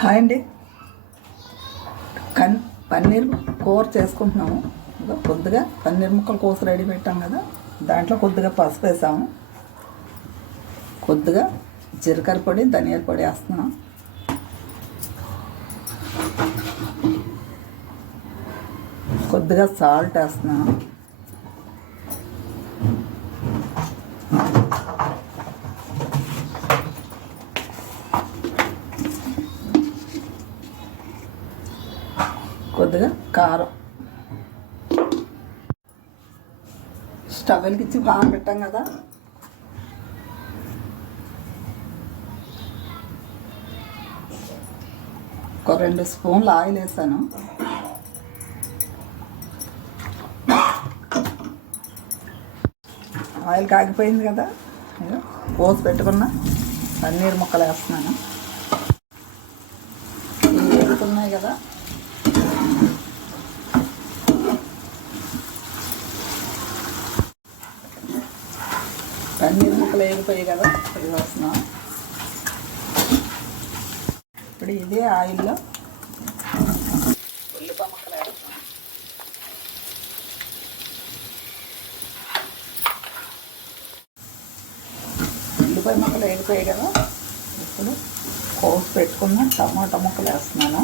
Hi అండి. కన్ పన్నీర్ కూర చేసుకుంటున్నాము. కొద్దిగా పన్నీర్ ముక్కలు కోసి రెడీ పెట్టాం కదా. దాంట్లో కొద్దిగా పసుపు వేసాము. కొద్దిగా జీలకర్ర పొడి ధనియాల పొడి వేస్తున్నాం. కొద్దిగా సాల్ట్ వేస్తున్నాం. కొద్దిగా కారం. స్టవ్ వెలిగించి బాగా పెట్టాం కదా. ఒక రెండు స్పూన్లు ఆయిల్ వేసాను. ఆయిల్ కాగిపోయింది కదా. పోసి పెట్టుకున్న. పన్నీర్ ముక్కలు వేస్తున్నాను. పన్నీర్ ముక్కలు వేగిపోయాయి కదా అది వస్తున్నాం ఇప్పుడు ఇదే ఆయిల్లో ఉల్లిపాయ ముక్కలు వేస్తున్నాం ఉల్లిపాయ ముక్కలు వేగిపోయాయి కదా ఇప్పుడు కోసి పెట్టుకున్న టమాటా ముక్కలు వేస్తున్నాను.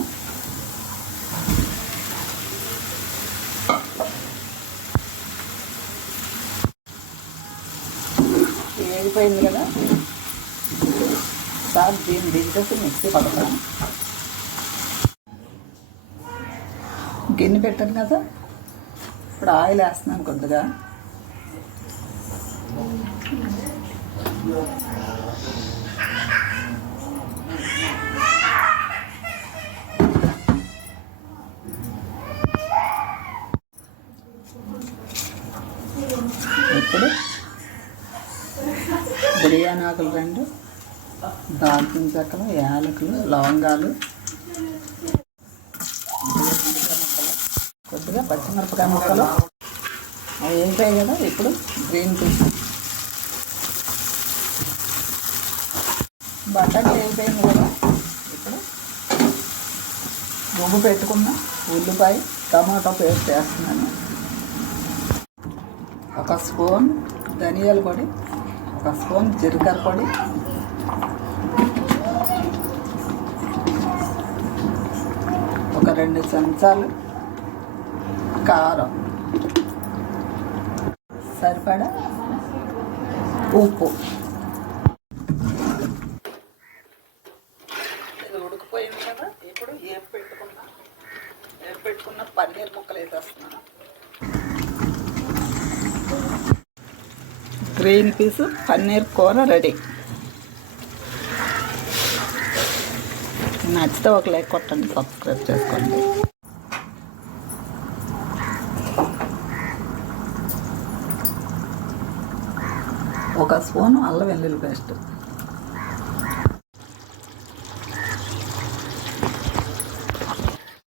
వేగిపోయింది కదా. సార్ దీన్ని దించేసి మిక్సీ పడతాను గిన్నె పెట్టాను కదా. ఇప్పుడు ఆయిల్ వేస్తున్నాను కొద్దిగా. ఇప్పుడు బిర్యానీ రెండు దాల్చిన చెక్కలు యాలకులు లవంగాలు కొద్దిగా పచ్చిమిరపకాయ ముక్కలు. అవి వేసాయి కదా ఇప్పుడు గ్రీన్ టీ బట్టలు వేగిపోయింది కదా ఇప్పుడు గుమ్ము పెట్టుకున్న ఉల్లిపాయ టమాటో పేస్ట్ వేస్తున్నాను. ఒక స్పూన్ ధనియాల పొడి ఒక స్పూన్ జీలకర్ర పొడి. ఒక రెండు చెంచాలు కారం. సరిపడా ఉప్పు. ఇది ఉడికిపోయింది కదా ఇప్పుడు ఏపు పెట్టుకున్నా? ఏపు పెట్టుకున్న? పన్నీర్ ముక్కలు వేసేస్తున్నాను గ్రీన్ పీస్ పన్నీర్ కూర రెడీ. నచ్చితే ఒక లైక్ కొట్టండి సబ్స్క్రైబ్ చేసుకోండి. ఒక స్పూన్ అల్లం వెల్లుల్లి పేస్ట్.